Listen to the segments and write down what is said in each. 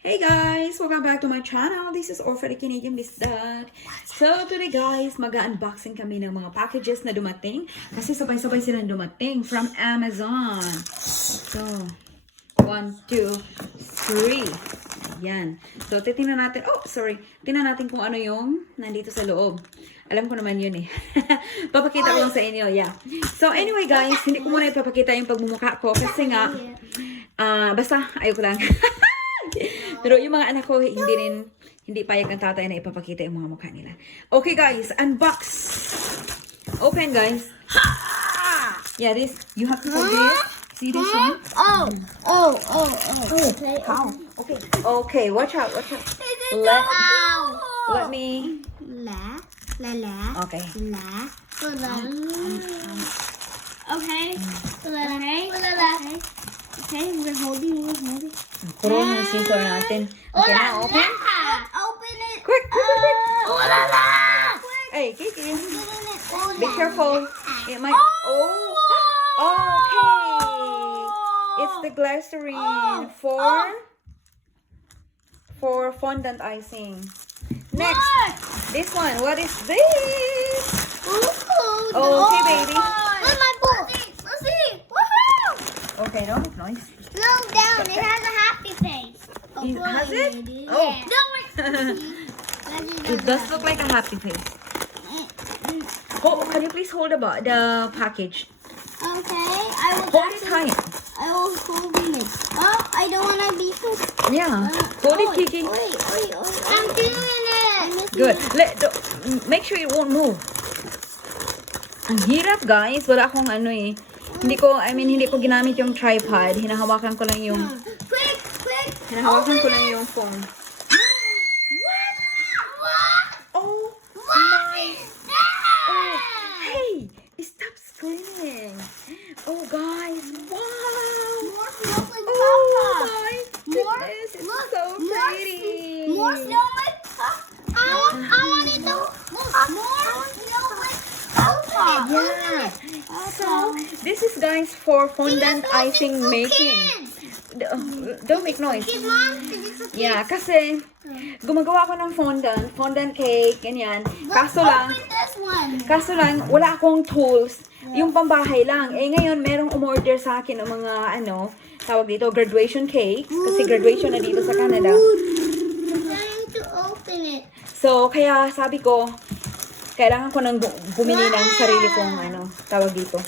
Hey guys! Welcome back to my channel. This is Orpha the Canadian Miss Duck. So today guys, mag-unboxing kami ng mga packages na dumating. Kasi sabay-sabay silang dumating from Amazon. So, 1, 2, 3. Yan. So, titingnan natin. Oh, sorry. Tingnan natin kung ano yung nandito sa loob. Alam ko naman yun eh. Papakita ko lang sa inyo. Yeah. So, anyway guys, hindi ko muna ipapakita yung pagmumukha ko. Kasi nga, basta, ayoko lang. Pero yung mga anak ko, hindi payag ng tatay na ipapakita yung mga mukha nila. Okay guys, unbox. Open guys. Yeah, this, you have to hold this. See this one? Oh. Okay. How? Okay, watch out. Let me. La. Okay. La. Okay. Okay, we're holding. Puro yung scissor natin. Okay na, open? Open it. Quick. La. Hey, Kiki. Be careful. It might. Oh. Okay. It's the glycerine for fondant icing. Next, this one. What is this? Okay, baby. Where's my book? Let's see. Woohoo! Okay, don't make noise. Slow down. It has a happy face. Has it? Yeah. Oh. No, It does look like a happy face. Oh, can you please hold the package? Okay, Hold it tight. I will hold it. Oh, I don't want to be too. Yeah. Hold it, Kiki. Wait. I'm doing it. Good. Make sure it won't move. Ang hirap, guys. Wala akong ano eh. Hindi ko ginamit yung tripod. Hinahawakan ko lang yung Quick. Phone. What? Oh What my. is that? Oh, hey, stop screaming. Oh, guys. Wow. More snowflake Oh pop-up. my goodness. It's so pretty. More snowflake pop-up. I want it to look more snowflake pop-up. Yeah. So, this is guys for fondant icing making. Don't make noise. Yeah, kasi gumagawa ako ng fondant cake, ganyan. Kaso lang, wala akong tools. Yung pambahay lang. Eh ngayon, merong umorder sa akin ng mga tawag dito, graduation cakes. Kasi graduation na dito sa Canada. Trying to open it. So, kaya sabi ko, kailangan ko nang bumili ng sarili kong tawag dito,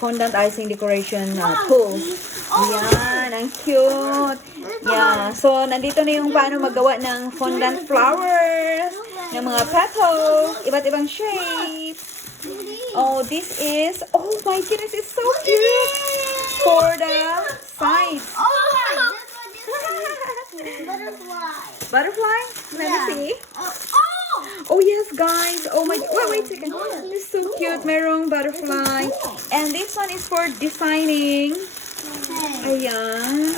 fondant icing decoration tools. Yan, ang cute. Yeah, so nandito na yung paano magawa ng fondant flowers, ng mga petals, iba't ibang shapes. Oh, this is, oh my goodness, it's so cute. For the sides. Butterfly? Let me see. Oh yes, guys. Oh my, wait a second. This is so cute. Merong butterfly. And this one is for designing. Ayan.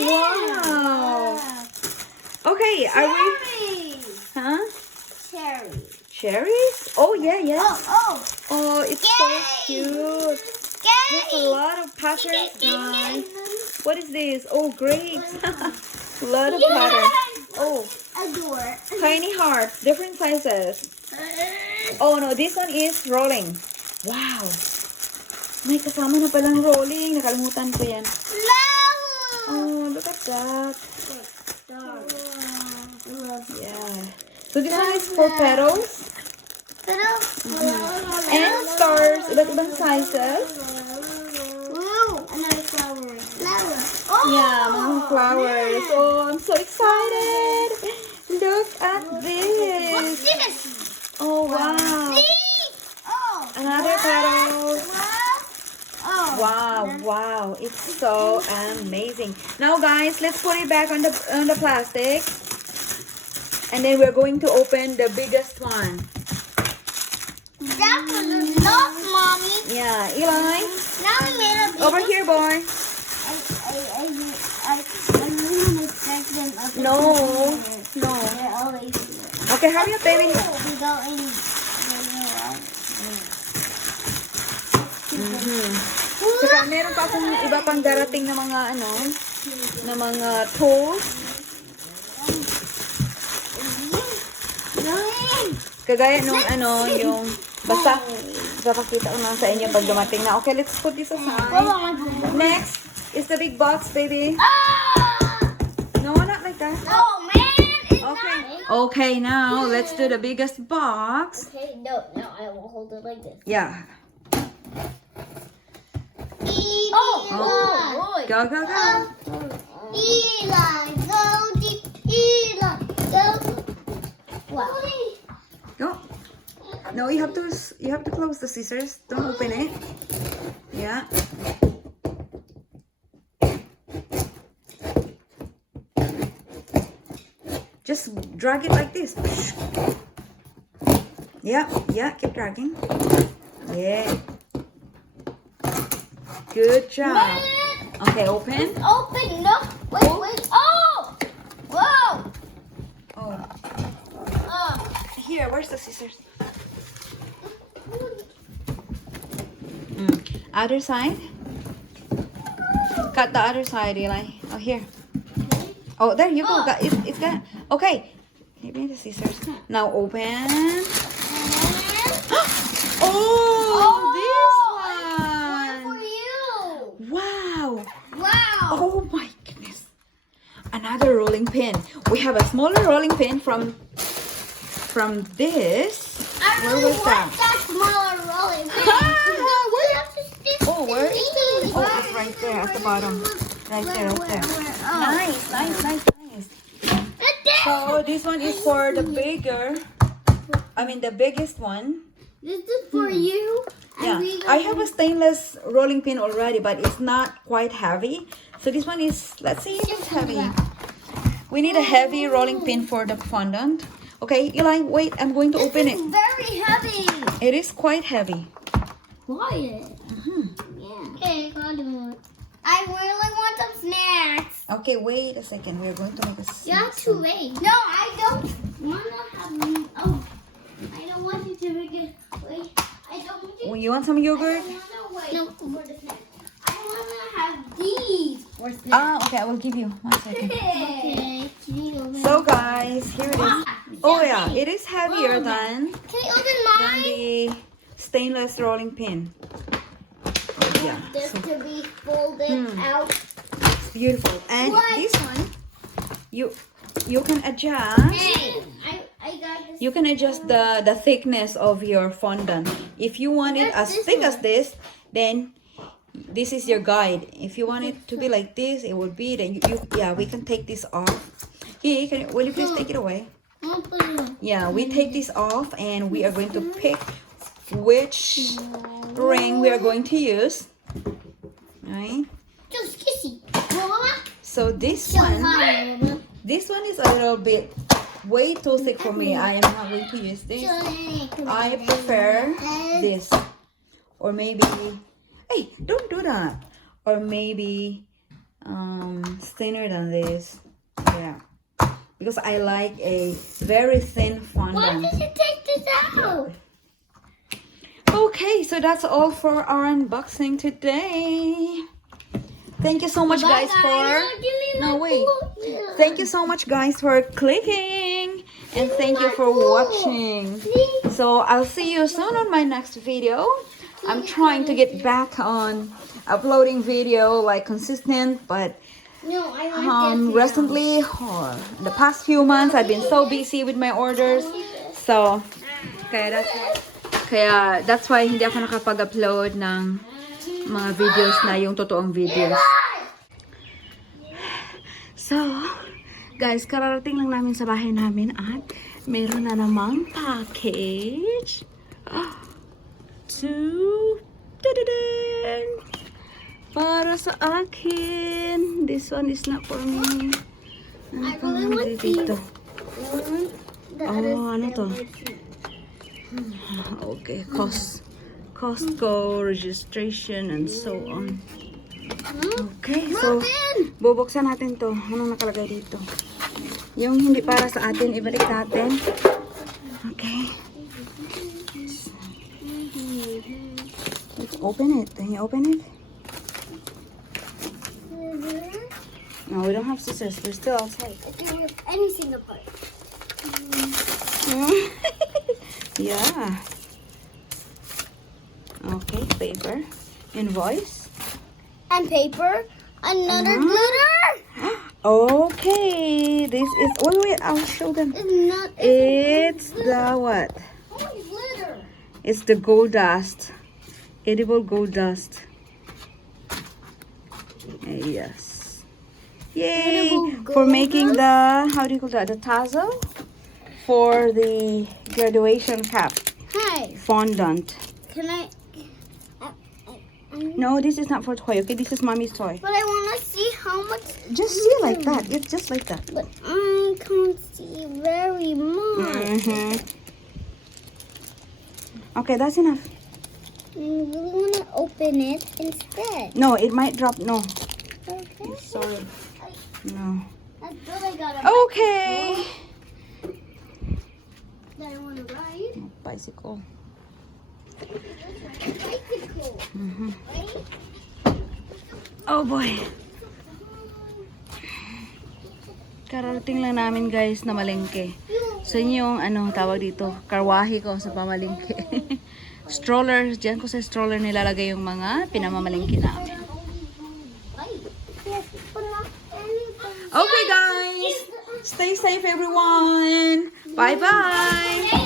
Wow. Okay, are we? Huh? Cherries? Oh yeah. Oh, it's so cute. There's a lot of patterns, guys. What is this? Oh, grapes. A lot of patterns. Oh, tiny hearts, different sizes. Oh no, this one is rolling. Wow. May kasama na palang rolling. Nakalimutan ko yan. Oh, look at that. Yeah. So this one is for petals and stars, iba't ibang sizes. Another flower. Yeah, mga flowers. Oh, I'm so excited. Look at this. What's this? Oh, wow. Another petal. Wow. It's so amazing. Now, guys, let's put it back on the plastic. And then we're going to open the biggest one. That was enough, Mommy. Yeah, Eli. Now we made a big Over here, boy. I really expect them up. No. They're always here. Okay, hurry up, baby. We go in. Saka meron pa akong iba pang darating na mga na mga tools. Kagaya nung ano, yung basta papakita ko lang sa inyo pag dumating na. Okay, let's put this aside. Next is the big box, baby. No, not like that. No, man. It's Okay. not. Okay, now let's do the biggest box. Okay, no, I will hold it like this. Yeah. Oh, Go, go, go. Eli, go deep. Eli, go. Wow. Go. No, you have to close the scissors. Don't open it. Yeah. Just drag it like this. Yeah, keep dragging. Yeah. Good job. Okay, open. Open, no. Wait. Oh! Whoa! Oh, Oh. here, where's the scissors? Other side. Cut the other side, Eli. Oh, here. Oh, there you go. It's got. Okay. Give me the scissors. Now open. Oh, this One for one. you. Wow. Wow. Oh my goodness. Another rolling pin. We have a smaller rolling pin from this. I Where really was want that? that smaller rolling pin. Oh, where is it? Oh, it's right there at the bottom. Right there. Nice. So this one is for the the biggest one. This is for you. Yeah, And we I have a stainless rolling pin already, but it's not quite heavy. So this one is, let's see if it's heavy. We need a heavy rolling pin for the fondant. Okay, Eli, wait, I'm going to open It's it. very heavy. It is quite heavy. Quiet. Yeah. Okay, I'll do it. I really want some snacks. Okay, wait a second. We're going to make a You have to wait. No, I don't want to have. Oh, I don't want you to make it. Wait, I don't want you. You want some yogurt? I want to wait. No, for the snacks. I want to have these. Okay, I will give you. 1 second. Okay. So guys, here it is. Oh yeah, it is heavier than Can you open mine? the stainless rolling pin. Yeah, This so to be folded out. it's beautiful. And What? this one, you can adjust. Hey, I got this. You can adjust the thickness of your fondant. If you want it as What's this thick as one? this, then this is your guide. If you want it to be like this, it would be. Then we can take this off. Here, will you please take it away? Yeah, we take this off and we are going to pick which ring we are going to use. Right? Just kissy. So this one is a little bit way too thick for me. I am not going to use this. I prefer this. Or maybe, hey, don't do that. Or maybe thinner than this. Yeah. Because I like a very thin Why fondant. did you take this out? Okay, so that's all for our unboxing today. Thank you so much, guys, Thank you so much, guys, for clicking. And thank you for watching. So I'll see you soon on my next video. I'm trying to get back on uploading video like consistent, but No, I want this. recently, the past few months, I've been so busy with my orders. So, kaya that's why hindi ako nakapag-upload ng mga videos na yung totoong videos. So, guys, kararating lang namin sa bahay namin at meron na namang package. Para sa akin. This one is not for me. I really want Dito. these. Ano to? Okay, Costco registration and so on. Okay, so bubuksan natin to. Anong nakalagay dito? Yung hindi para sa atin, ibalik natin. Okay. Let's open it. Can you open it? No, we don't have scissors. We're still outside. I can rip anything apart. Yeah. Okay, paper. Invoice. And paper. Another glitter. Okay, this is. Wait, I'll show them. It's the what? Only glitter. It's the gold dust. Edible gold dust. Yes. Yay! Edible For gold making the, how do you call that? The tassel for the graduation cap. Hi. Fondant. Can I? No, this is not for toy. Okay, this is mommy's toy. But I want to see how much. Just see like that. It's just like that. But I can't see very much. Okay, that's enough. I really want to open it instead. No, it might drop. No. Okay. Sorry. No. I thought I got a Okay. that I want to ride. Bicycle. Bicycle. Right? Oh boy. Kararating lang namin guys na malengke. So yun yung ano tawag dito, karwahe ko sa pamalengke. Stroller, diyan ko sa stroller nilalagay yung mga pinamamalengke namin. Okay guys, stay safe everyone. Bye bye.